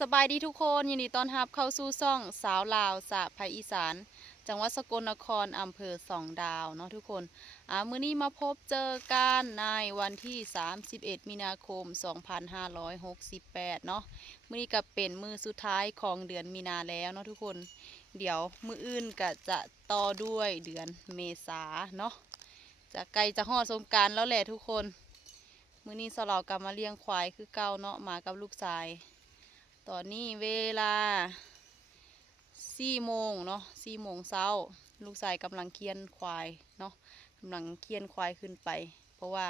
สบายดีทุกคนยินดีต้อนรับเข้าสู่ช่องสาวลาวจากภาคอีสานจังหวัดสกลนครอำเภอสองดาวเนาะทุกคนมื้อนี้มาพบเจอกันในวันที่31มีนาคม2568เนาะมื้อนี้ก็เป็นมื้อสุดท้ายของเดือนมีนาแล้วเนาะทุกคนเดี๋ยวมื้ออื่นก็จะต่อด้วยเดือนเมษาเนาะจะใกล้จะฮอดสงกรานต์แล้วแหละทุกคนมื้อนี้สลาวกลับมาเลี้ยงควายคือเก่าเนาะมากับลูกชายตอนนี้เวลา4 โมงเนาะ4 โมงเช้าลูกชายกำลังเคี่ยนควายเนาะกำลังเคี่ยนควายขึ้นไปเพราะว่า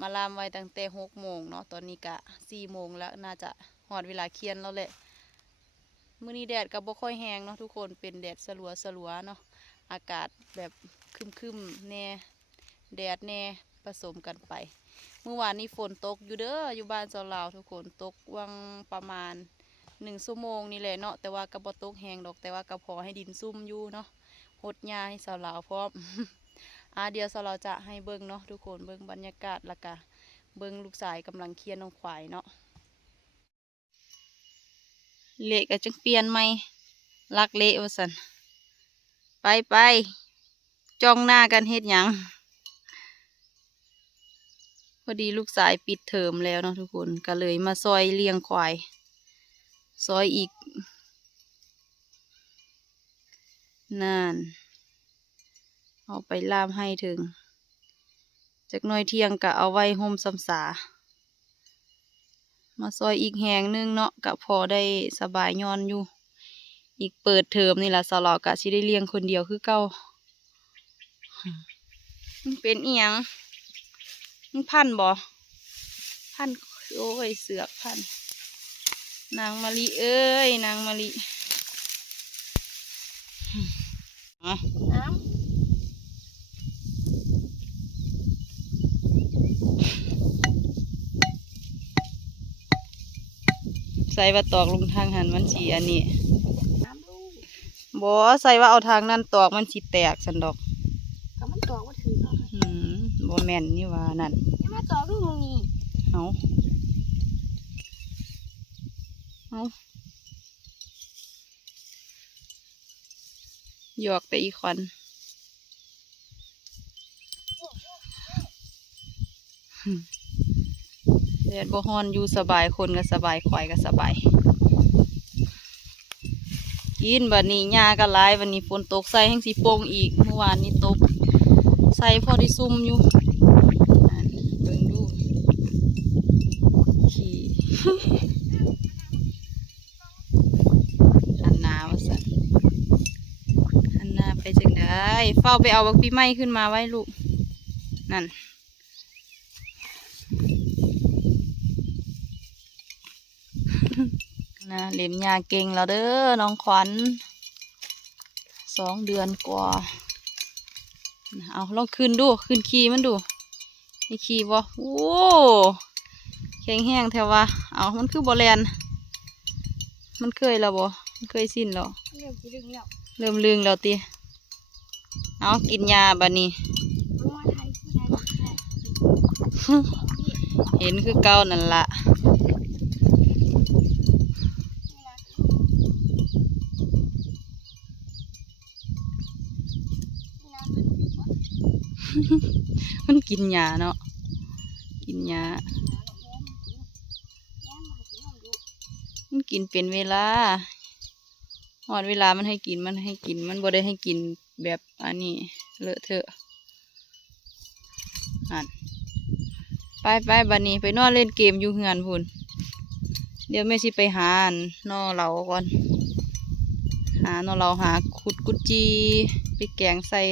มาลามไว้ตั้งแต่6 โมงเนาะตอนนี้กะ4 โมงแล้วน่าจะหอดเวลาเคี่ยนแล้วแหละมื้อนี้แดดก็บ่ค่อยแห้งเนาะทุกคนเป็นแดดสลัวๆเนาะอากาศแบบครึมๆแน่แดดแน่ผสมกันไปเมื่อวานนี้ฝนตกอยู่เด้ออยู่บ้านเจ้าลาวทุกคนตกวังประมาณ1 ชั่วโมงนี่แหละเนาะแต่ว่ากระบอตกแหงดอกแต่ว่ากระพอให้ดินซุ่มอยู่เนาะหดหญ้าให้สาวลาวพร้อม เดี๋ยวสาวลาวจะให้เบิ้งเนาะทุกคนเบิ้งบรรยากาศแล้วก็เบิ้งลูกชายกำลังเคี่ยนน้องควายเนาะเละก็จังเปลี่ยนไหมลักเละว่าสันไปจ้องหน้ากันเฮ็ดหยังพอดีลูกชายปิดเทอมแล้วเนาะทุกคนก็เลยมาซอยเลี้ยงควายซอยอีกนั่นเอาไปล่ามให้ถึงจากน้อยเที่ยงกะเอาไว้ห่มซ้ำสามาซอยอีกแหงนึงเนาะกะพอได้สบายย้อนอยู่อีกเปิดเทอมนี่ล่ะสลอกะสิได้เลี้ยงคนเดียวคือเก่ามันเป็นอีหยังมันพันบ่พันโอ้ยเสือกพันนางมะลิเอ้ยนางมะลิน้ำใส่ว่าตอกลงทางหันมันสีอันนี้บ่ใส่ว่าเอาทางนั้นตอกมันสิแตกสันดอกก็มันตอกว่าถือเนาะบ่แม่นนี่ว่านั่นจะมาตอกดูมึงนี่เอาหยอกแต่อีควันแดดบ่ฮ้อนอยู่สบายคนก็สบายควายก็สบายกินบัดนี้หญ้าก็หลายวันนี้ฝนตกใส่แห้งสีโป่งอีกเมื่อวานนี้ตกใส่พอได้ซุ่มอยู่เบิ่งดูขี่หันหน้าว่าสั่นหันหน้าไปจังได้เฝ้าไปเอาบักปีใหม่ขึ้นมาไว้ลูกนั่นนะเล็มยาเก่งแล้วเด้อน้องขวัญ2 เดือนกว่าเอาลองขึ้นดูขึ้นขี่มันดูนี่ขี่บ่โอ้แข็งแห้งแถวว่าเอามันคือบ่แลนมันเคยแล้วบ่มันเคยสิ้นแล้วเริ่มจะดึงแล้ว เริ่มลืงแล้วติเอากินยาบัดนี้ มาไทยผู้ไทย เห็นคือเก่านั่นละมันกินหญ้าเนาะกินหญ้ามันกินเป็นเวลาหอดเวลามันให้กินมันบ่ได้ให้กินแบบอันนี้เลอะเทอะนั่นไปบัดนี้ไปนอนเล่นเกมอยู่เฮือนพุ่นเดี๋ยวแม่สิไปหานอเหลาก่อนหานอเหลาหาขุดกุดจีไปแกงใส่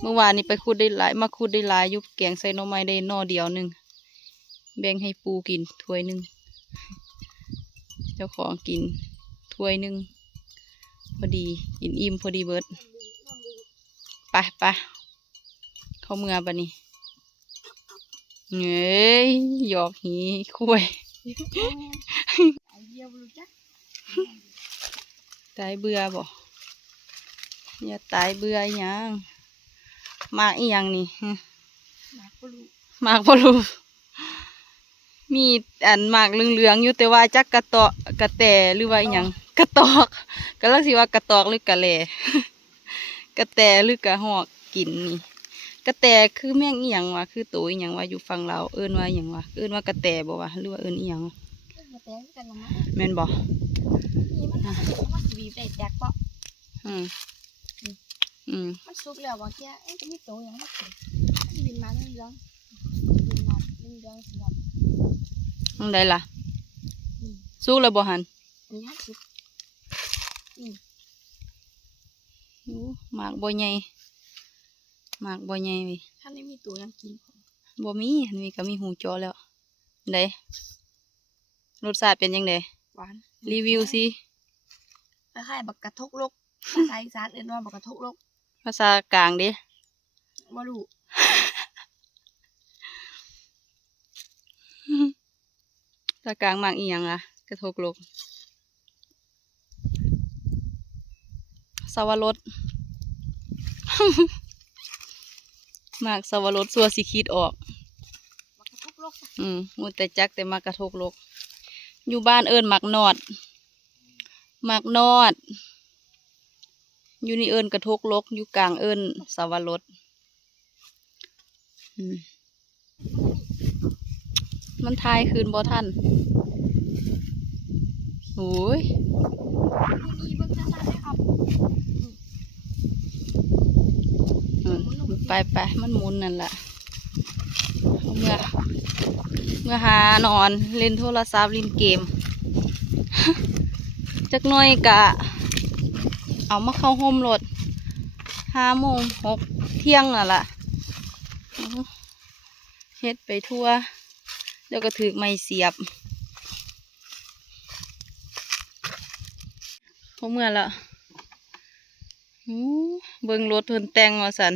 เมื่อวานนี้ไปขุดได้หลายมาขุดได้หลายยุบแกงใส่หน่อไม้ได้หน่อเดียวหนึ่งแบ่งให้ปูกินถ้วยหนึ่งเจ้าของกินถ้วยหนึ่งพอดีกินอิ่มพอดีเบิดไปเข้าเมืองบัดนี้เงยหยอกหีคุยตายเบื่อบ่อย่าตายเบื่อยังมากอีหยังนี่มากพอลู มีอันหมากเหลืองๆอยู่แต่ว่าจักกระตอกกระแตหรือว่าอหยังกระตอกก็ลักสิว่ากระตอกหรือกระแล กระแตหรือกระหอกกินนี่กระแตคือแม่งอีหยังวะคือตัวอีหยังวะอยู่ฝั่งเราวเอิ้นว่าอีหยังวะเอิ้นว่ากระแตบ่วะหรือว่าเอิ้นอีหยัง มาแต่กันละมั้ง แม่นบ่ นี่มันมาสีบีบได้แตกเปาะ อืมอืม มันสุกแล้วบอกแค่เอ้ยจะมีโตอย่างมากเลยมันบินมาเรื่องบินมาเรื่องสีดำ จังไดล่ะสู้แล้วบ่หัน นี่50นี่ อู้หมากบ่ใหญ่หมากบ่ใหญ่เว้ย ถ้าไม่มีตัวยังกิน บ่มีอันนี้ก็มีหูจอแล้วไดรสชาติเป็นจังได หวาน รีวิวสิ คล้ายๆบักกระทกลกภาษาอีสานเอื่นว่าบักกระทกลก ภาษากลางเด้ บ่รู้ ภาษากลางหมากอีหยังอ่ะกระทกโลกสวรส หมากสวรสสัวสิคิดออก บักกระทกลก มูแต่จักแต่มากระทกโลกอยู่บ้านเอิ้นหมากนอดหมากนอด อยู่นี่เอิ้นกระทกโลกอยู่กลางเอิ้นสวรสมันทายคืนบ่ทันโอ้ย มีเบิ่งชัดๆได้ครับ ไปมันหมุนนั่นแหละเมื่อหานอนเล่นโทรศัพท์เล่นเกม จักหน่อยกะ เอามาเข้าห่มรถ5 โมง 6 เที่ยงน่ะล่ะเฮ็ดไปทั่วเดี๋ยวก็ถือไม้เสียบเขาเมื่อละเบิ่งรถเพิ่นแต่งว่าสัน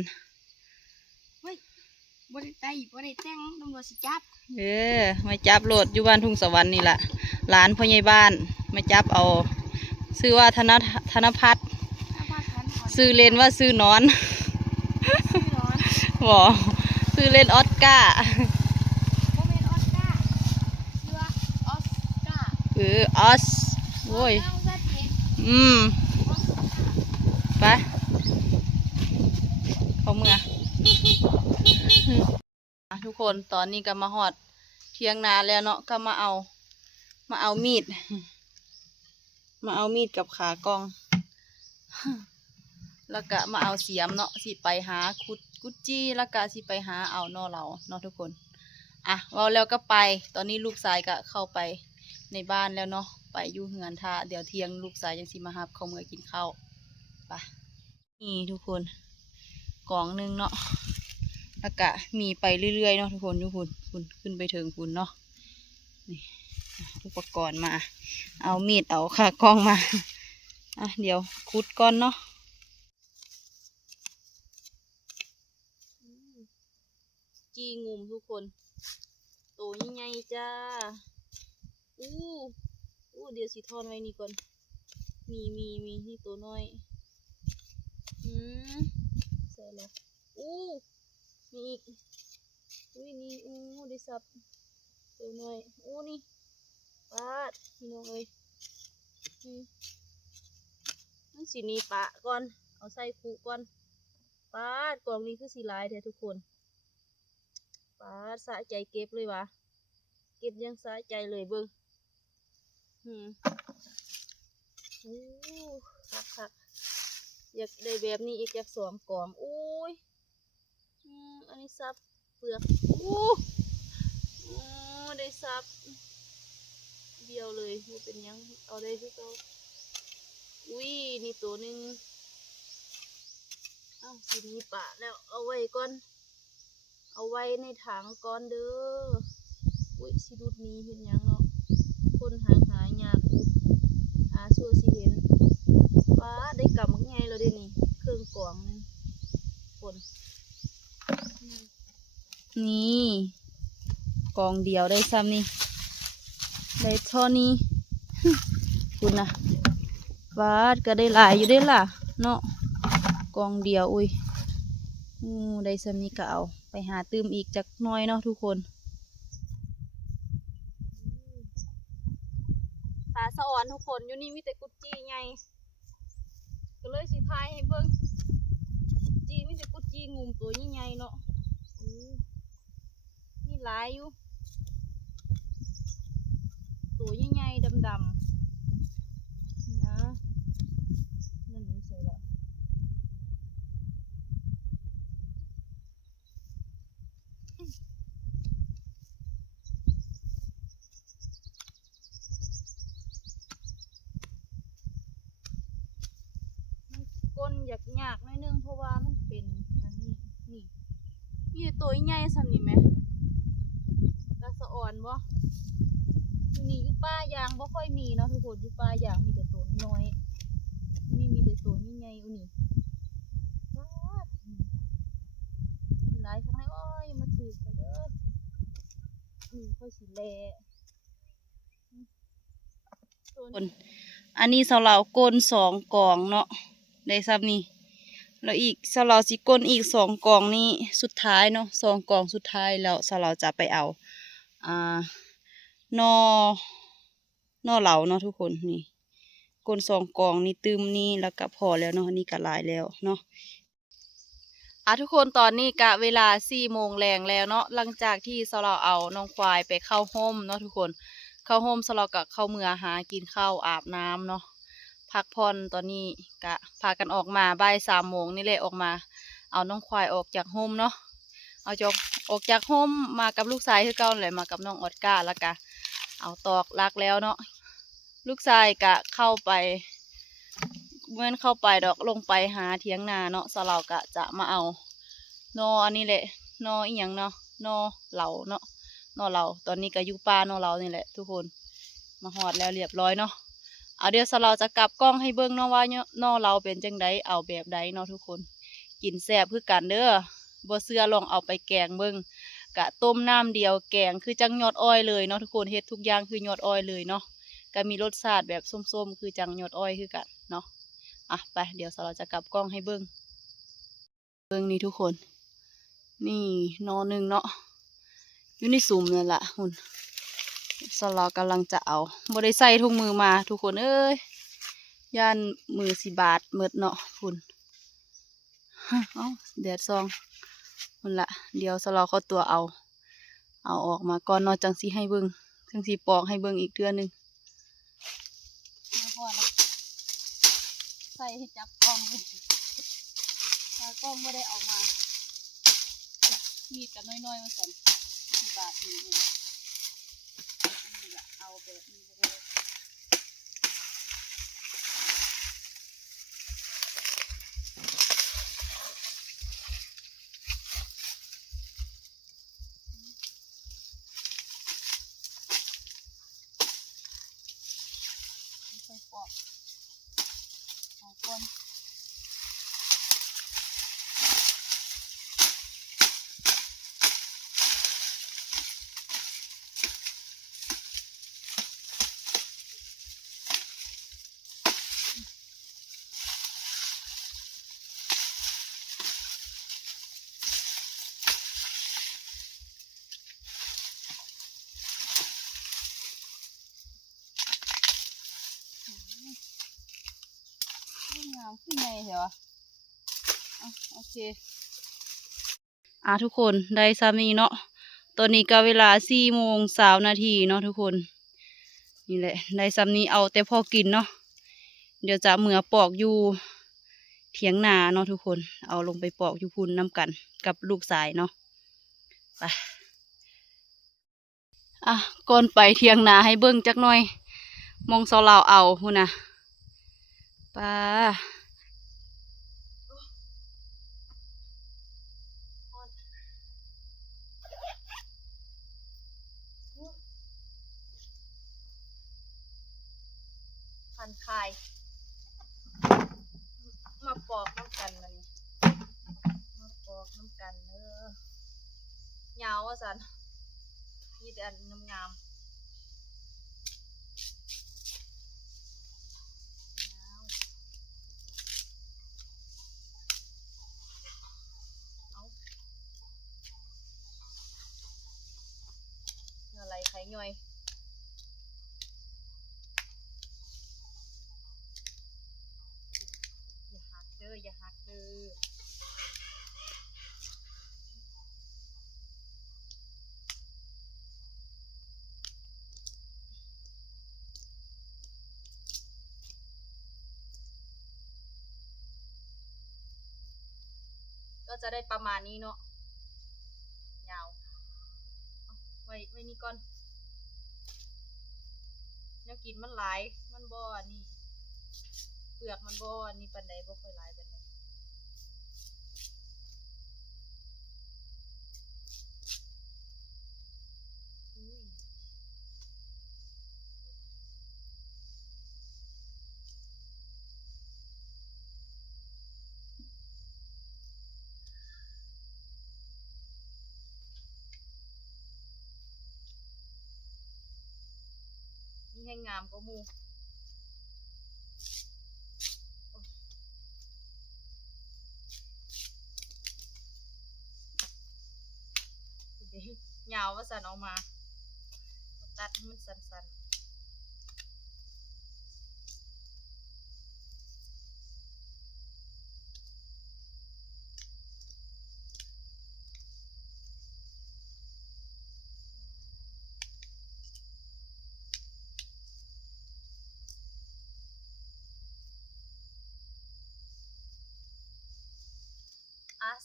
บ่ได้ไต่บ่ได้แต่งตำรวจสิจับ มาจับรถอยู่บ้านทุ่งสวรรค์นี่แหละหลานพ่อใหญ่บ้านมาจับเอาซื้อว่าธนพัฒน์ ถ้าพากันก่อน ซื้อเล่นว่าซื้อนอน ซื้อร้อน บ่ซื้อเล่นออสการ์ บ่แม่นออสการ์ชื่อว่าออสการ์ ออสโว้ย เอาซะเอง ออสการ์ ไปเขาเมื่อทุกคนตอนนี้ก็มาหอดเที่ยงนาแล้วเนาะก็มาเอามีด มาเอามีดกับขากล้อง แล้วก็มาเอาเสียมเนาะสิไปหากุดจี้แล้วก็สิไปหาเอานอเราเนาะทุกคนอ่ะว่าแล้วก็ไปตอนนี้ลูกชายก็เข้าไปในบ้านแล้วเนาะไปอยู่เฮือนท่าเดี๋ยวเที่ยงลูกชายยังสิมาหับเขาเมื่อกินข้าวไปนี่ทุกคนกล่องหนึงเนาะแล้วก็มีไปเรื่อยๆเนาะทุกคนทุกคนคุณขึ้นไปถึงคุณเนาะนี่อุปกรณ์มาเอามีดเอาขากล้องมาอ่ะเดี๋ยวขุดก่อนเนาะจีงุมทุกคนตัวใหญ่ๆจ้าอู้เดี๋ยวสิทอนไว้นี่ก่อนมีนี่ตัวน้อยใส่แล้วมีอีกนี่ได้สับตัวน้อยนี่ปาดพี่น้องเอ้ยมันสิหนีปะก่อนเอาใส่คุก่อนปาดกล่องนี้คือสีลายแท้ทุกคนปาดสะใจเก็บเลยวะเก็บยังสะใจเลยเบิ้งคักอยากได้แบบนี้อีกจาก2 กล่องอันนี้ซับเปลือกได้ซับเดียวเลยมันเป็นยังเอาได้ทุกตัวนี่ตัวหนึ่งสิมีปะแล้วเอาไว้ก่อนเอาไว้ในถังก่อนเด้อสิดูดนี้เห็นยังเนาะคนหายากหาสัวสิเห็นป้าได้กำมักไงแล้วเด้นี่เครื่องกล่องนึงคนนี่กองเดียวได้ซ้ำนี่ได้เท่านี้ คุณนะบาดก็ได้หลายอยู่ได้ล่ะเนาะกองเดียวได้ซ้ำนี่ก็เอาไปหาตื้มอีกจักหน้อยเนาะทุกคน สะอ่อนทุกคนอยู่นี่มีแต่กุดจีไงก็เลยสิทายให้เบิ่งกุดจีมีแต่กุดจีงูตัวใหญ่ๆเนาะนี่หลายอยู่ตัวใหญ่ๆดำๆนะนั่นนี่ใส่ละก้นอยากๆหน่อยนึงเพราะว่ามันเป็นอันนี้นี่ตัวใหญ่สันนี่ไหมตาสะอ่อนบ่อยู่นี่อยู่ป่ายางบ่ค่อยมีเนาะทุกคนอยู่ป่ายางมีแต่ตัวน้อยนี่มีแต่ตัวใหญ่ๆอยู่นี่หลายครั้งแล้วโอ้ยมาถือไปเด้อค่อยสิแลอันนี้สำหรับก้น2 กองเนาะได้ซ้ำนี่แล้วอีกสำหรับสิก้นอีก2 กองนี้สุดท้ายเนาะ2 กองสุดท้ายแล้วสำหรับจะไปเอานอเหลาเนาะทุกคนนี่ก้น2 กองนี่ตึมนี่แล้วก็พอแล้วเนาะนี่ก็หลายแล้วเนาะทุกคนตอนนี้กะเวลา4 โมงแรงแล้วเนาะหลังจากที่สเราเอาน้องควายไปเข้าห้มเนาะทุกคนเข้าห้มสเรากะเข้าเมือหากินข้าวอาบน้ำเนาะพักผ่อนตอนนี้กะพากันออกมาบ่าย3 โมงนี่แหละออกมาเอาน้องควายออกจากห้มเนาะเอาออกจากห้มมากับลูกชายคือเก่าเลยมากับน้องออดก้าแล้วกะเอาตอกลักแล้วเนาะลูกชายกะเข้าไปเมื่อเข้าไปดอกลงไปหาเถียงนาเนาะสเรากะจะมาเอานออันนี้แหละนออีหยังเนาะนอเหลาเนาะนอเหลาตอนนี้ก็อยู่ป่านอเหลานี่แหละทุกคนมาหอดแล้วเรียบร้อยเนาะเอาเดี๋ยวเราจะกลับกล้องให้เบิ่งเนาะว่านอเราเป็นจังไดเอาแบบใดเนาะทุกคนกินแซ่บคือกันเด้อบ่เชื่อลองเอาไปแกงเบิ่งกะต้มน้ำเดียวแกงคือจังยอดอ้อยเลยเนาะทุกคนเฮ็ดทุกอย่างคือยอดอ้อยเลยเนาะก็มีรสชาติแบบส้มๆคือจังยอดอ้อยคือกันเนาะไปเดี๋ยวเราจะกลับกล้องให้เบิ่งนี่ทุกคนนี่นอ 1เนาะอยู่ในสุ่มนั่นแหละหุ่นสลอกำลังจะเอาบ่ได้ใส่ถุงมือมาทุกคนเอ้ยย่านมือสิบาดเมิดเนาะหุ่นแดดซองหุ่นละเดี๋ยวสลอเขาตัวเอาออกมาก่อนเนาะจังสีให้เบิ่งจังสีปอกให้เบิ่งอีกเดือนนึงใส่ให้จับกล้องเลยกล้องไม่ได้เอามามีดกันน้อยๆมาสั่นสิบาทนี่เอาแบบนี้เลยใส่ปอกเอาก้นงามขึ้นไงเหรอโอเคทุกคนได้ซ้ำนี้เนาะตอนนี้ก็เวลา4:20 นาทีเนาะทุกคนนี่แหละได้ซ้ำนี้เอาแต่พอกินเนาะเดี๋ยวจะเหมือปอกอยู่เถียงนาเนาะทุกคนเอาลงไปปอกอยู่พุ่นน้ำกันกับลูกสายเนาะไปก่อนไปเถียงนาให้เบิ่งจักหน่อยมองเสาเราเอาหุ่นนะป้าพันคายมาปอกน้ำกันมันมาปอกน้ำกันยาวว่าสันมีแต่อันงามอะไรไข่ย่อย อย่าหักเด้อก็จะได้ประมาณนี้เนาะยาวเอาไว้นี่ก่อนแนวกินมันหลายมันบ่อันนี่เปลือกมันบ่อันนี่ปานใดบ่ค่อยหลายปานใดอุ้ยนี่ให้งามกว่าหมู่เด้ยาวว่าสั่นออกมาตัดให้มันสั้นๆ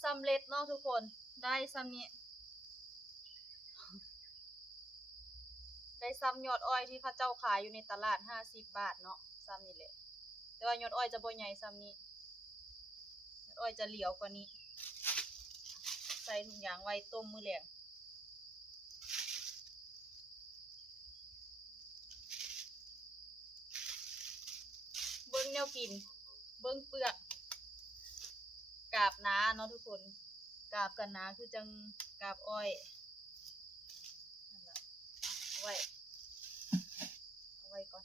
สำเร็จเนาะทุกคนได้ซ้ำนี้ได้ซ้ำยอดอ้อยที่เขาเจ้าขายอยู่ในตลาด50 บาทเนาะซ้ำนี่แหละแต่ว่ายอดอ้อยจะบ่ใหญ่ซ้ำนี้ยอดอ้อยจะเหลียวกว่านี้ใส่ถุงยางไว้ต้มมื้อแลงเบิ่งแนวกินเบิ่งเปลือกกาบหนาเนาะทุกคนกาบกันหนาคือจังกาบอ้อยนั่นแหละเอาไว้ก่อน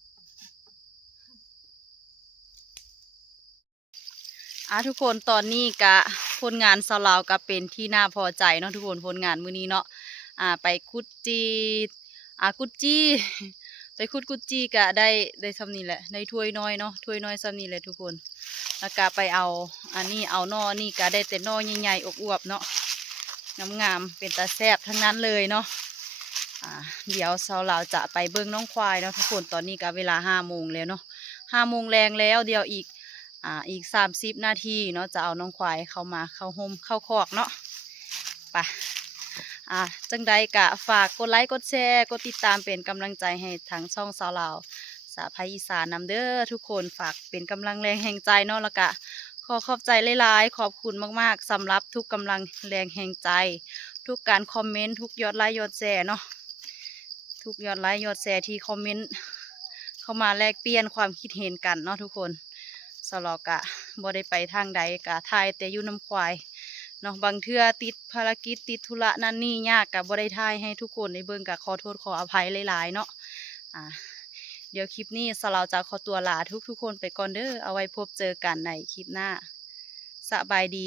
ทุกคนตอนนี้กะผลงานสลาวก็เป็นที่น่าพอใจเนาะทุกคนผลงานมื้อนี้เนาะไปคุดจีกุดจี้ไปคุดกุดจี้กะได้ซ้ำนี้แหละได้ถ้วยน้อยเนาะถ้วยน้อยซ้ำนี้แหละทุกคนแล้วก็ไปเอาอันนี้เอานอนี่ก็ได้แต่นอใหญ่ๆอวบๆเนาะงามๆเป็นตาแซ่บทั้งนั้นเลยเนาะเดี๋ยวเราจะไปเบิ้งน้องควายเนาะทุกคนตอนนี้ก็เวลา5 โมงแล้วเนาะ5 โมงแรงแล้วเดี๋ยวอีก30 นาทีเนาะจะเอาน้องควายเข้ามาเข้าโฮมเข้าคอกเนาะไปจังใดกะฝากกดไลค์กดแชร์กดติดตามเป็นกำลังใจให้ทั้งช่องสาวลาวสาภาอีสานนำเด้อทุกคนฝากเป็นกำลังแรงแห่งใจเนาะแล้วก็ขอบใจหลายๆขอบคุณมากๆสำหรับทุกกำลังแรงแห่งใจทุกการคอมเมนต์ทุกยอดไลค์ยอดแชร์เนาะทุกยอดไลค์ยอดแชร์ที่คอมเมนต์เข้ามาแลกเปลี่ยนความคิดเห็นกันเนาะทุกคนสลอกะบ่ได้ไปทางใดกะทายแต่อยู่น้ำควายเนาะบางเทื่อติดภารกิจติดธุระนั่นนี่ยากกะบ่ได้ทายให้ทุกคนในเบิ่งกะขอโทษขออภัยหลายๆเนาะเดี๋ยวคลิปนี้สลาวจะขอตัวลาทุกคนไปก่อนเด้อเอาไว้พบเจอกันในคลิปหน้าสบายดี